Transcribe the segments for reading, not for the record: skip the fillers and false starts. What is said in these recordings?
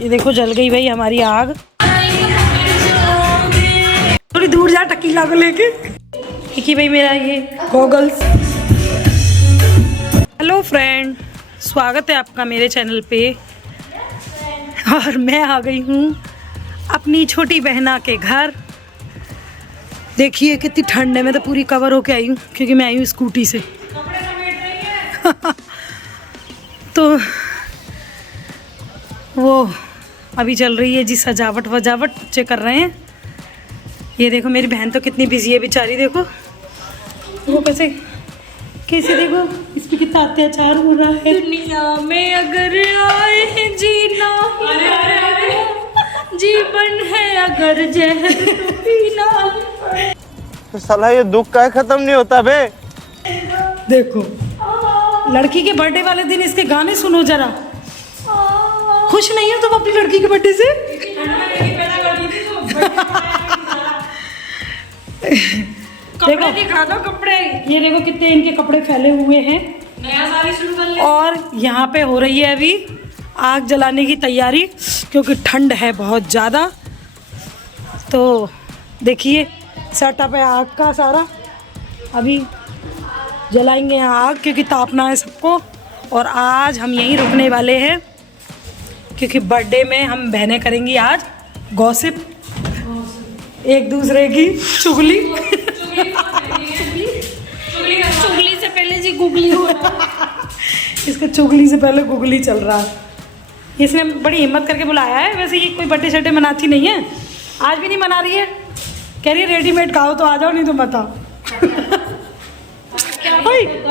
ये देखो जल गई भाई हमारी आग। थोड़ी दूर जा टकीला को लेके। देखिए भाई मेरा ये गॉगल्स। हेलो फ्रेंड, स्वागत है आपका मेरे चैनल पे। और मैं आ गई हूँ अपनी छोटी बहना के घर। देखिए कितनी ठंड है, मैं तो पूरी कवर होके आई हूँ क्योंकि मैं आई हूँ स्कूटी से। तो वो अभी चल रही है जी सजावट वजावट, बच्चे कर रहे हैं। ये देखो मेरी बहन तो कितनी बिजी है बेचारी, देखो वो कैसे कैसे देखो इस पे कितना अत्याचार हो रहा है। दुनिया में अगर आए हैं जीना जीवन है, अगर जहर तो पीना। तो साला ये दुख का खत्म नहीं होता बे। देखो लड़की के बर्थडे वाले दिन इसके गाने सुनो जरा। खुश नहीं हो तुम अपनी लड़की के बर्थडे से? कपड़े दिखा दो कपड़े। ये देखो कितने इनके कपड़े फैले हुए हैं। नया साड़ी शुरू कर ले। और यहाँ पे हो रही है अभी आग जलाने की तैयारी क्योंकि ठंड है बहुत ज़्यादा। तो देखिए सेटअप है आग का सारा। अभी जलाएंगे यहाँ आग क्योंकि तापना है सबको। और आज हम यहीं रुकने वाले हैं क्योंकि बर्थडे में हम बहनें करेंगी आज गॉसिप, एक दूसरे की चुगली। चुगली से पहले जी गुगली हो इसका चुगली से पहले गुगली चल रहा है। इसने बड़ी हिम्मत करके बुलाया है। वैसे ये कोई बर्थडे शर्थडे मनाती नहीं है, आज भी नहीं मना रही है। कह रही है रेडीमेड खाओ तो आ जाओ, नहीं तो मत आओ।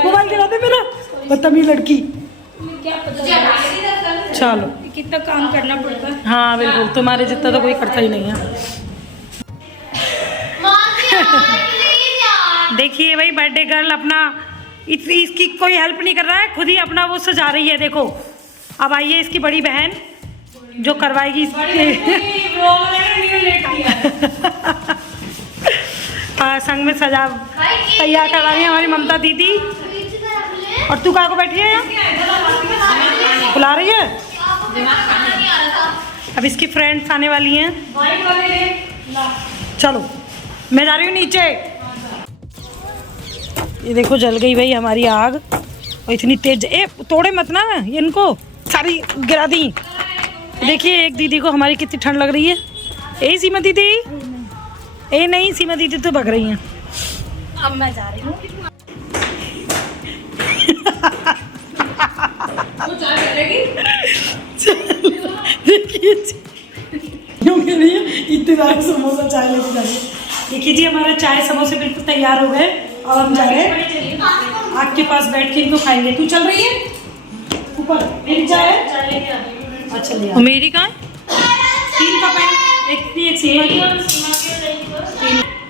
मोबाइल गिरा दे मेरा, बदतमीज लड़की। चलो कितना काम करना पड़ता है। हाँ बिल्कुल, तुम्हारे जितना तो कोई करता ही नहीं है। देखिए भाई बर्थडे गर्ल अपना इसकी कोई हेल्प नहीं कर रहा है, खुद ही अपना वो सजा रही है। देखो अब आई है इसकी बड़ी बहन जो करवाएगी संग में सजा तैयार करवा रही है हमारी ममता दीदी। और तू कहाँ को बैठी है यहाँ बुला रही है? अब इसकी फ्रेंड्स आने वाली हैं। चलो मैं जा रही हूँ नीचे। ये देखो जल गई भाई हमारी आग और इतनी तेज। तोड़े मत ना इनको, सारी गिरा दी। देखिए एक दीदी को हमारी कितनी ठंड लग रही है। ए सीमा दीदी, ए नहीं सीमा दीदी तो भग रही हैं। अब मैं जा रही हूँ। देखिए इतने सारे समोसा चाय लेके जा रही है। देखिए जी हमारा चाय समोसे बिल्कुल तैयार हो गए और हम जा रहे हैं आग के पास बैठ के इनको खाएंगे। तू चल रही है ऊपर? मेरी चाय अच्छा ले आ। मेरी कहाँ? 3 कप है, एक सीमा की।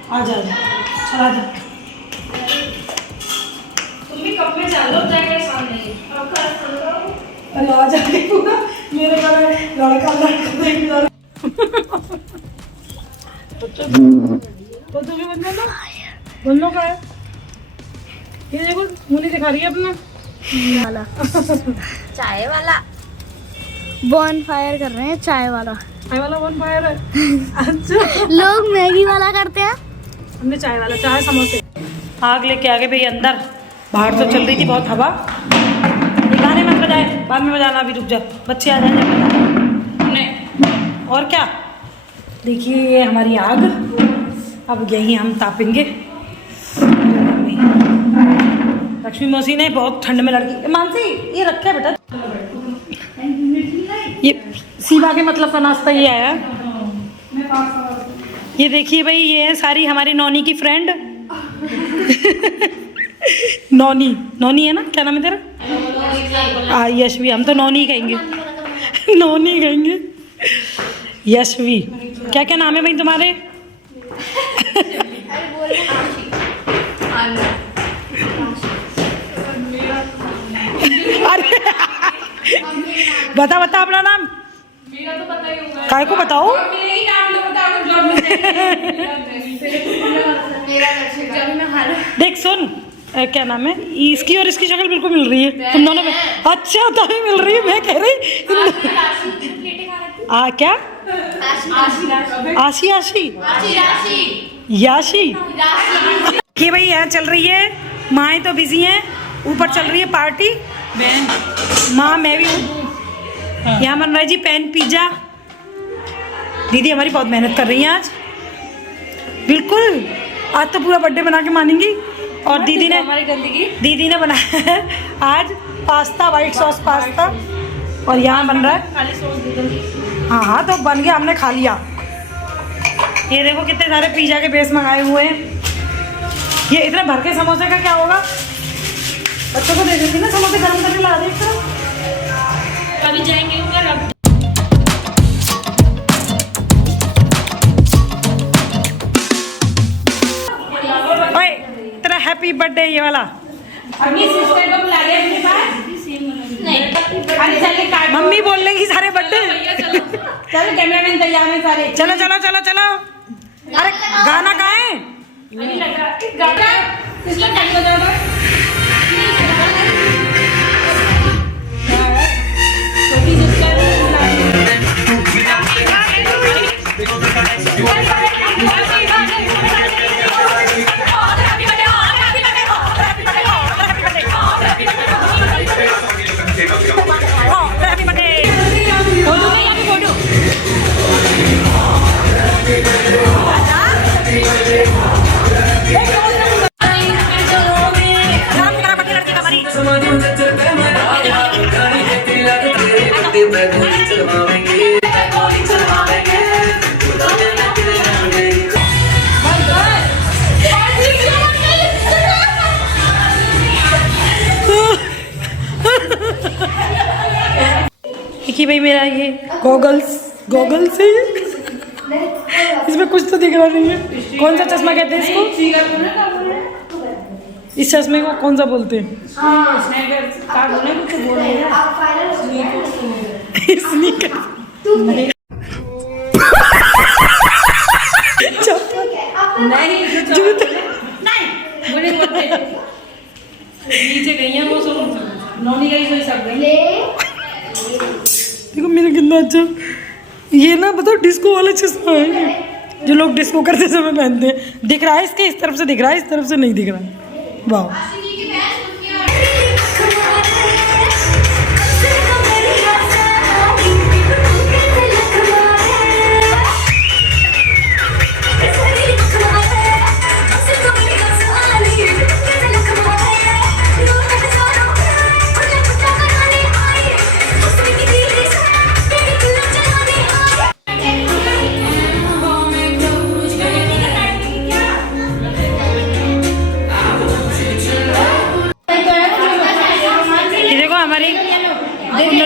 आ जा चला जा। तुम भी कप में चालो जाएगा सामने। अरे आ जा पूरा मेरे घर लड़का लड़का तो तुम्हें बन लो का है। ये देखो मुँह नहीं दिखा रही है अपना वाला चाय वाला बॉन फायर कर रहे हैं। चाय वाला वन फायर है। अच्छा लोग मैगी वाला करते हैं, हमने चाय वाला, चाय समोसे। आग लेके आ गए भाई अंदर। बाहर तो चल रही थी बहुत हवा। ये गाने मत बजाए, बाद में बजाना, अभी रुक जा, बच्चे आ जाए नहीं। और क्या देखिए ये हमारी आग, अब यही हम तापेंगे। लक्ष्मी मौसी ने बहुत ठंड में लड़की मानसी ये रखे बेटा। ये सीमा के मतलब का नाश्ता ये आया। ये देखिए भाई ये है सारी हमारी नौनी की फ्रेंड। नौनी है ना, क्या नाम है तेरा? यशवी, हम तो नौनी कहेंगे। नौनी कहेंगे। यशवी, क्या क्या नाम है भाई तुम्हारे? अरे बता अपना नाम। मेरा तो पता ही होगा। काय को बताओ? मेरा ही नाम तो बताओ, जॉब मिल जाएगी। देख सुन क्या नाम है इसकी और इसकी शक्ल बिल्कुल मिल रही है तुम दोनों में। अच्छा तभी मिल रही है, मैं कह रही क्या आशी आशी याशी कि भाई यहाँ चल रही है, माँ तो बिजी हैं, ऊपर चल रही है पार्टी। माँ मैं भी हूँ। यहाँ बन रहा है जी पैन पिज्जा। दीदी हमारी बहुत मेहनत कर रही हैं आज, बिल्कुल। आज तो पूरा बर्थडे बना के मानेंगी। और दीदी ने बनाया है आज पास्ता, वाइट सॉस पास्ता। और यहाँ बन रहा है, हाँ तो बन गया, हमने खा लिया। ये देखो कितने सारे पिज्जा के बेस मंगाए हुए हैं। ये इतना भर के समोसे का क्या होगा? बच्चों को दे देती ना समोसे गर्म करके ला दे। कभी जाएंगे ऊपर। अब ओए तेरा हैप्पी बर्थडे ये वाला। अपनी सिस्टर को बुला रहे अपने पास। नहीं चलिए काट। मम्मी बोल लेगी सारे बर्थडे। चलो चलो कैमरामैन तैयार है सारे। चलो चलो चलो चलो। अरे गाना कहाँ है? नहीं लग रहा गाना सिस्टर टाइम बजा दो। छोटी सिस्टर बुला रही कि भाई मेरा ये गॉगल्स है, इसमें कुछ तो दिख रहा नहीं है। कौन सा चश्मा कहते हैं इसको? इस चश्मे को कौन सा बोलते हैं? स्नीकर। नीचे गई हैं वो सब। नौनी गई सोई सब गई। देखो मेरा कितना अच्छा, ये ना बताओ डिस्को वाला चश्मा है जो लोग डिस्को करते समय पहनते हैं। दिख रहा है इसके इस तरफ से दिख रहा है, इस तरफ से नहीं दिख रहा। वाह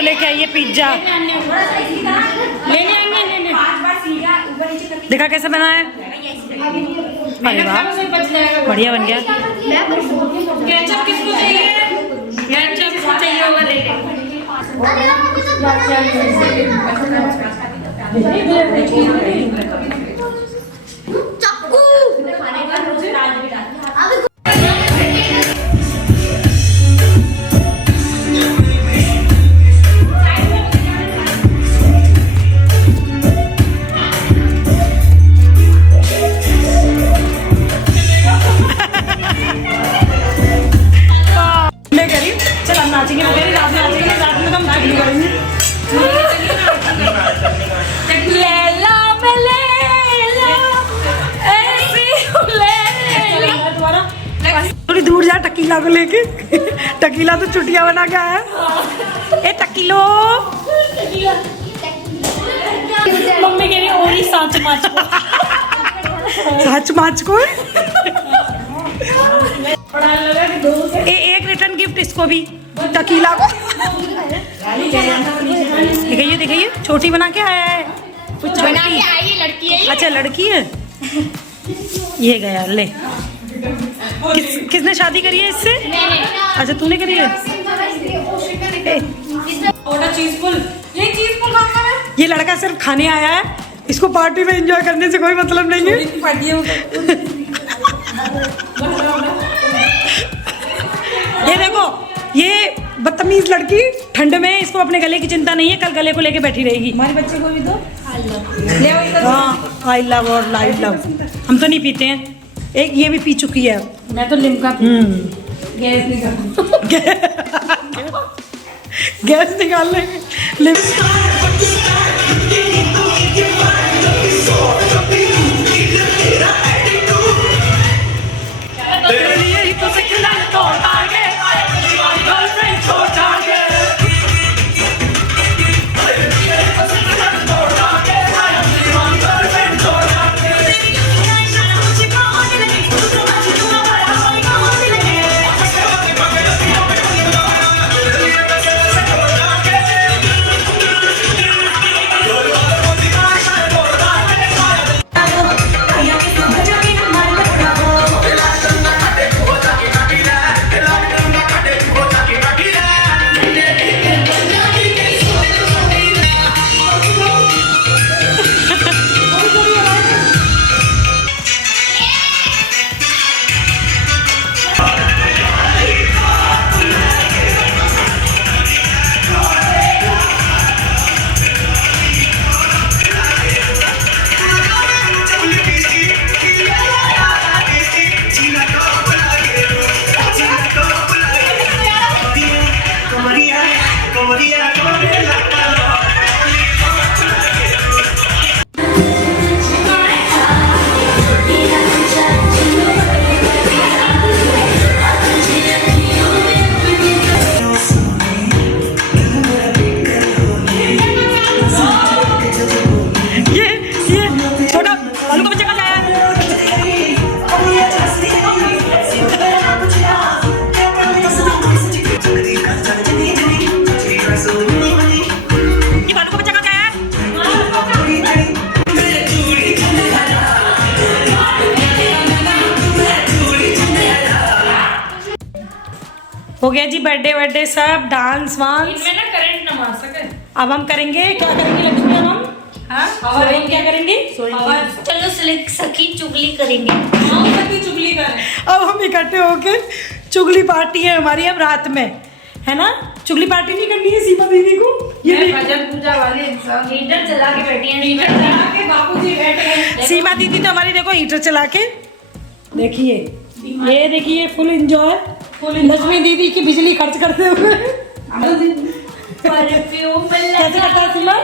लेके आइए पिज्जा। देखा कैसे बना है? अरे वाह बढ़िया बन गया। केचप किसको चाहिए? केचप चाहिए होगा ले थोड़ी दूर जा टकीला को लेके। टकीला तो चुटिया बना के आया। ए टकीलो मम्मी कह रही और ही साच माच को। सच माच को एक रिटर्न गिफ्ट इसको भी, टकीला को। दिखाइए दिखाइए छोटी बना के आया है। बना के आई है, लड़की है ये। अच्छा लड़की है ये। गया ले। किसने शादी करी है इससे? अच्छा तूने करी है। चीज फुल। ये चीज फुल खाना है। ये लड़का सिर्फ खाने आया है, इसको पार्टी में एंजॉय करने से कोई मतलब नहीं है। ये देखो ये बदतमीज लड़की ठंड में इसको अपने गले की चिंता नहीं है, कल गले को लेके बैठी रहेगी। हमारे बच्चे को भी दो। हाँ, आई लव और लाइव लव। हम तो नहीं पीते हैं, एक ये भी पी चुकी है। मैं तो लिमका गैस निकाल गैस निकाल लेंगे। हो गया जी बर्थडे सब, डांस वांस। इनमें ना करंट ना मार सके। अब हम करेंगे, क्या करेंगे लक्ष्मी? अब हम हम क्या करेंगे? चलो सखी चुगली करेंगे। सखी चुगली करें। अब हम इकट्ठे होके चुगली पार्टी है हमारी अब रात में, है ना? चुगली पार्टी नहीं करनी है सीमा दीदी को। ये भजन पूजा वाले इंसान हीटर चला के बैठी हैं। हीटर चला के बाबूजी बैठे हैं। सीमा दीदी तो हमारी देखो हीटर चला के, देखिए ये देखिए फुल एंजॉय। लक्ष्मी दीदी की बिजली खर्च करते हुए। कैसे करता है सीमा?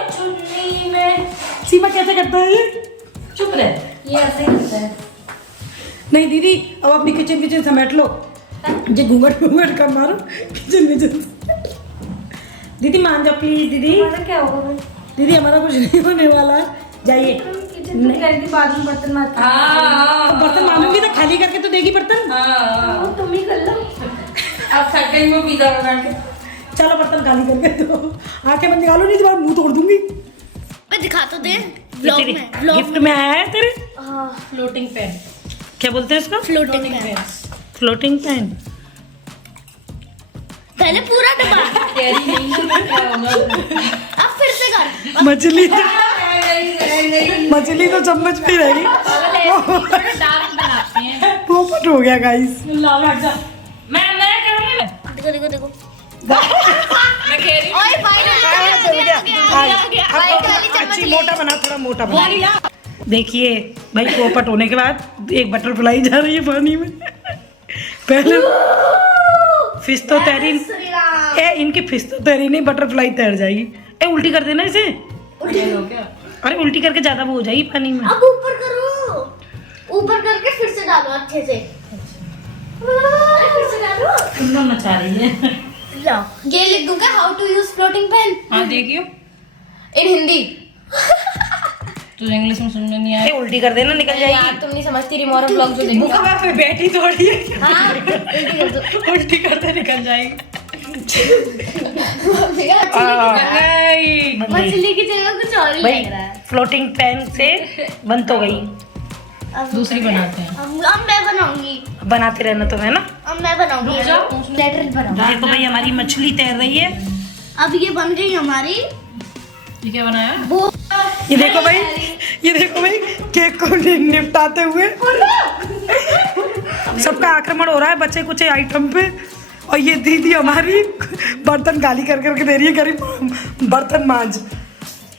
सीमा कैसे करता है ये? चुप रहे। ये ऐसे ही होता है। नहीं दीदी, अब अपनी किचन समेट लो। जो घूंघट कर मारो किचन। दीदी मान जाओ प्लीज दीदी। क्या होगा दीदी हमारा कुछ नहीं होने वाला, जाइए। बाजू बर्तन मत। बर्तन मांगूंगी तो खाली करके तो देगी बर्तन। तुम ही कर लो। अब सेकंड में पिज्जा बना के चलो बर्तन खाली करके दो। आंखें बंद निकालो नहीं तो मुंह तोड़ दूंगी। मैं दिखा तो दे व्लॉग में। गिफ्ट में आया है तेरे फ्लोटिंग पैन। क्या बोलते हैं इसको? Floating pan. Floating pan. पहले पूरा डब्बा। कैरी नहीं है क्या होगा? अब फिर से कर। मछली तो चम्मच पे रहेगी। थोड़ा डार्क बनाते हैं। पोपट हो गया गाइस। मैं करूंगी। देखो देखो देखो। मैं कह रही हूँ। ओए अच्छी मोटा बना, थोड़ा मोटा बना। देखिए भाई पोपट होने के बाद एक बटरफ्लाई जा रही है पानी में। पहले फिश तो तैरी, ए इनकी फिश तो तैरी नहीं, बटरफ्लाई तैर जाएगी। ए उल्टी कर देना इसे। अरे उल्टी करके ज्यादा वो हो जाएगी पानी में। अब ऊपर करो, ऊपर करके फिर से डालो अच्छे से। फिर से डालो। सुंदर मचा रही है। लो ये लिख दूंगा how to use floating pen हाँ देखियो इन हिंदी। तुझे इंग्लिश में समझ नहीं आया। ए उल्टी कर देना, निकल यार जाएगी। तुम नहीं समझती। रिमोरा ब्लॉग जो देखो। बुखा पे बैठी थोड़ी है। हाँ उल्टी कर दो। उल्टी करते निकल जाएगी। मछली की जगह कुछ और ही लग रहा है। फ्लोटिंग पैन से बन तो गई, अब दूसरी बनाते हैं। अब मैं बनाऊंगी। बनाते रहना तो है ना। अब मैं बनाऊंगी। लेटर बनाऊंगी। देखो भाई हमारी मछली तैर रही है। अब ये बन गई हमारी। ये क्या बनाया? वो ये देखो भाई, ये देखो भाई केक को निपटाते हुए सबका आक्रमण हो रहा है बच्चे कुछ आइटम पे। और ये दीदी हमारी बर्तन गाली कर करके दे रही है, गरीब बर्तन मांज।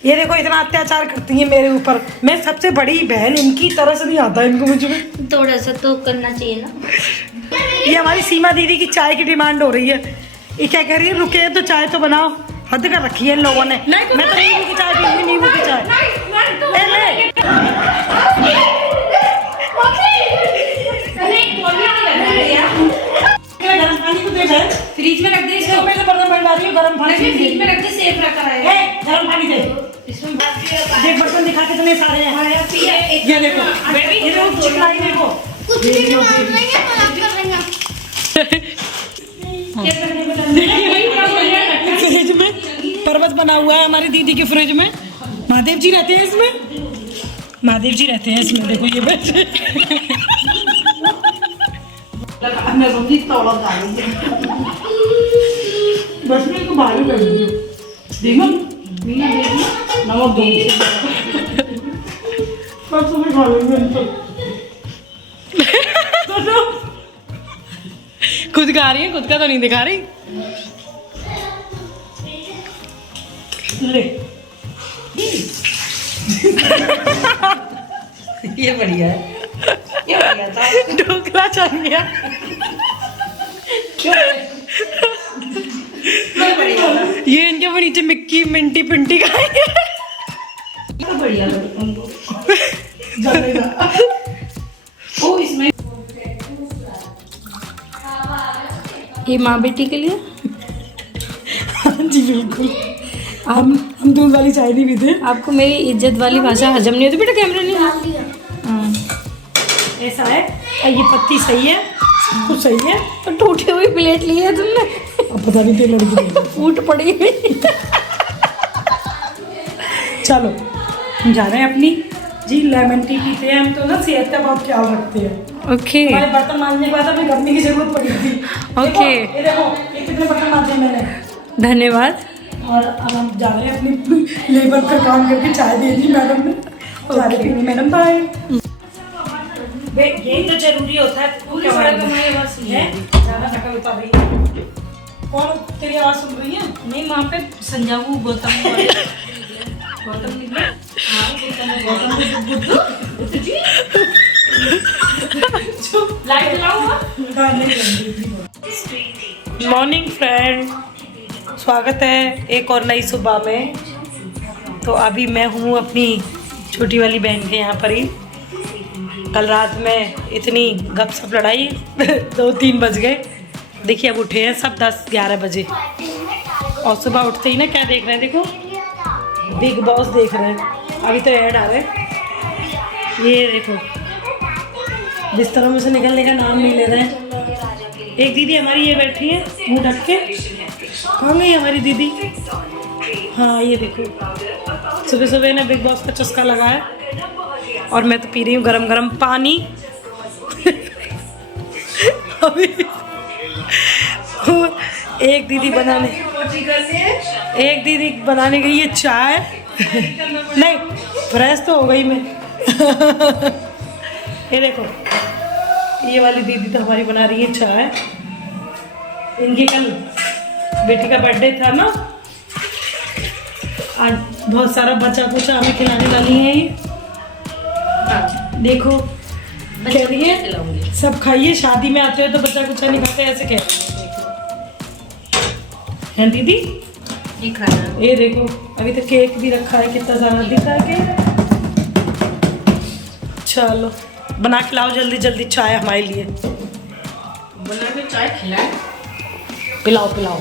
ये देखो इतना अत्याचार करती है मेरे ऊपर। मैं सबसे बड़ी बहन, इनकी तरह से नहीं आता इनको मुझे। थोड़ा सा तो करना चाहिए ना। ये हमारी सीमा दीदी की चाय की डिमांड हो रही है। ये क्या कह रही है, रुके तो चाय तो बनाओ। हद कर रखी है इन लोगों ने। मैं तो नींबू की चाय पीऊंगी, नींबू की चाय। गर्म पानी को दे दे, फ्रिज में रख दे इसको मैं तो बर्तन बना रही हूँ। गर्म पानी फ्रिज में रख दे, सेफ रखा है। गर्म पानी दे। इसमें देख बर्तन दिखा कितने सारे हैं। ये देखो, ये देखो चिकनाई देखो। कुछ भी नहीं मार रही है, मजाक कर रही है। फ्रिज में पर्वत बना हुआ है हमारी दीदी के फ्रिज में। महादेव जी रहते हैं इसमें, महादेव जी रहते हैं इसमें। देखो ये बैठे। बस में को बाहर कर दीजिए। देखो नमक दो, सब सुबह खा लेंगे इनको। खुद खा रही है, खुद का तो नहीं दिखा रही। ले ये बढ़िया है, ये बढ़िया था। ढोकला चल गया। ये इनके ऊपर नीचे मिक्की मिंटी पिंटी खाएंगे। तो बढ़िया ओ इसमें ये माँ बेटी के लिए। हाँ जी बिल्कुल। हम दूध वाली चाय नहीं पीते। आपको मेरी इज्जत वाली भाषा हजम नहीं होती बेटा, कैमरा नहीं है। हाँ ऐसा है, ये पत्ती सही है, सब कुछ सही है। तो टूटी हुई प्लेट ली है तुमने, अब पता नहीं तेल लड़की फूट पड़ी हुई। चलो हम जा रहे हैं अपनी जी लेमन टी पीते हैं। हम तो ना सेहत का बहुत ख्याल रखते हैं। ओके हमारे बर्तन मांजने के बाद हमें करने की जरूरत पड़ी थी। ओके। ये देखो ये कितने बर्तन मांजे मैंने। धन्यवाद। और अब हम जा रहे हैं अपनी लेबर का काम करके चाय दे दी मैडम ने। जा रहे हैं मैडम, बाय। यही तो जरूरी होता है। पूरी सड़क हमारी आवाज सुन है है। ज्यादा नकल उतार रही है। कौन तेरी आवाज सुन रही है? नहीं वहाँ पे संजाऊ गौतम गौतम निकले। लाइट लाओ। मॉर्निंग फ्रेंड, स्वागत है एक और नई सुबह में। तो अभी मैं हूँ अपनी छोटी वाली बहन के यहाँ पर ही। कल रात में इतनी गपशप लड़ाई 2-3 बज गए। देखिए अब उठे हैं सब 10-11 बजे। और सुबह उठते ही ना क्या देख रहे हैं, देखो बिग बॉस देख रहे हैं। अभी तो ऐड आ रहे हैं। ये देखो बिस्तरों में से निकलने का नाम नहीं ले रहे हैं। एक दीदी हमारी ये बैठी है मुँह ढक के। कहाँ गई हमारी दीदी? हाँ ये देखो सुबह सुबह ने बिग बॉस का चस्का लगाया। और मैं तो पी रही हूँ गरम गरम पानी। अभी एक दीदी बनाने गई है चाय। नहीं फ्रेश तो हो गई मैं। ये देखो ये वाली दीदी तो हमारी बना रही है चाय। इनकी कल बेटी का बर्थडे था ना, आज बहुत सारा बचा कुचा हमें खिलाने वाली है ये। देखो कह रही है सब खाइए, शादी में आते हो तो बचा कुचा नहीं खाते, ऐसे कह रही है दीदी। ये खाना ये देखो अभी तो केक भी रखा है, कितना सारा दिख रहा है केक। चलो बना के लाओ जल्दी जल्दी चाय हमारे लिए। बना के चाय खिलाए। पिलाओ पिलाओ।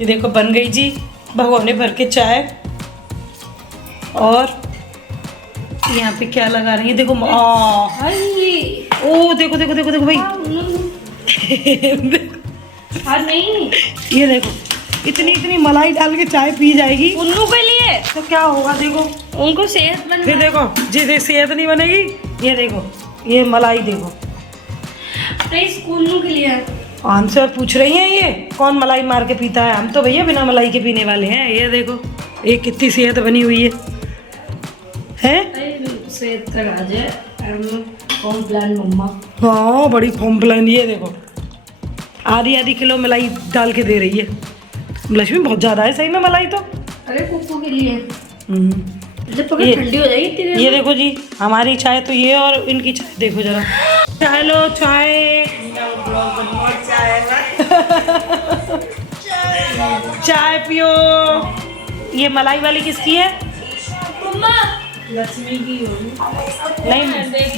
ये देखो बन गई जी भगोने भर के चाय। और यहाँ पे क्या लगा रही है देखो। ओ देखो देखो देखो देखो भाई। नहीं ये देखो इतनी इतनी मलाई डाल के चाय पी जाएगी उन्नू के लिए, तो क्या होगा देखो। उनको सेहत बन। फिर देखो जी सेहत नहीं बनेगी। ये देखो ये मलाई देखो। उन्नू के लिए हमसे और पूछ रही हैं ये कौन मलाई मार के पीता है। हम तो भैया बिना मलाई के पीने वाले हैं। ये देखो ये कितनी सेहत बनी हुई है? सेहत का राज है। कॉम्प्लान मम्मा। हाँ बड़ी कॉम्प्लेन, ये देखो आधी आधी किलो मलाई डाल के दे रही है लक्ष्मी। बहुत ज्यादा है सही में मलाई तो। अरे कुकू के लिए जब पकड़ ये- ठंडी हो जाएगी तेरे। ये देखो जी हमारी चाय तो ये और इनकी चाय देखो जरा। चाय लो चाय। चाय पियो। ये मलाई वाली किसकी है? मम्मा लक्ष्मी की होगी। नहीं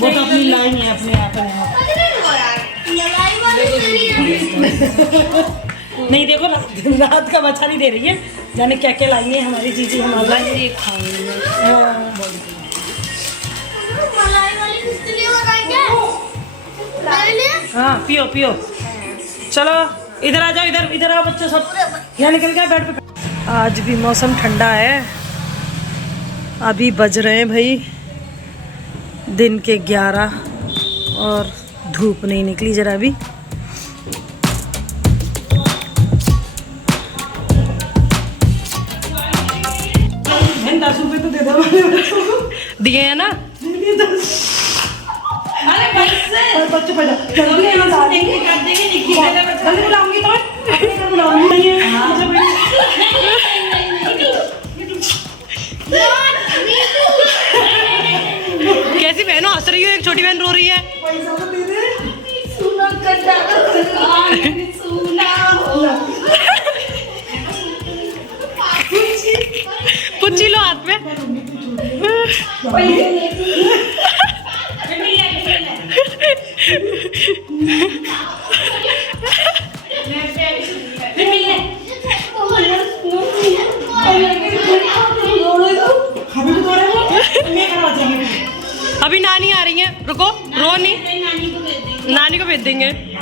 वो तो अपनी लाइन है अपने यहाँ पे। मलाई वाली तेरी है। नहीं देखो रात का बच्चा नहीं दे रही है, जाने क्या क्या लाई है हमारी चीजें हमारा। मलाई वाली किसके लिए लगाएंगे? मेरे लिए? हाँ पियो पियो। चलो इधर आ जाओ, इधर इधर आओ बच्चे सब। यहाँ निकल गया बेड पे। आज भी मौसम ठंडा है। अभी बज रहे हैं भाई दिन के 11 और धूप नहीं निकली जरा भी। बहन 10 रुपए तो दे दो दिए हैं ना। अरे बस बच्चे पैदा जल्दी कर देंगे जल्दी बुलाऊंगी तो बुलाऊंगी। कैसी बहन हो, हंस रही हो? एक छोटी बहन रो रही है। सुना पुच्ची लो हाथ में। अभी नानी आ रही है, रुको रो नहीं, नानी को भेज देंगे।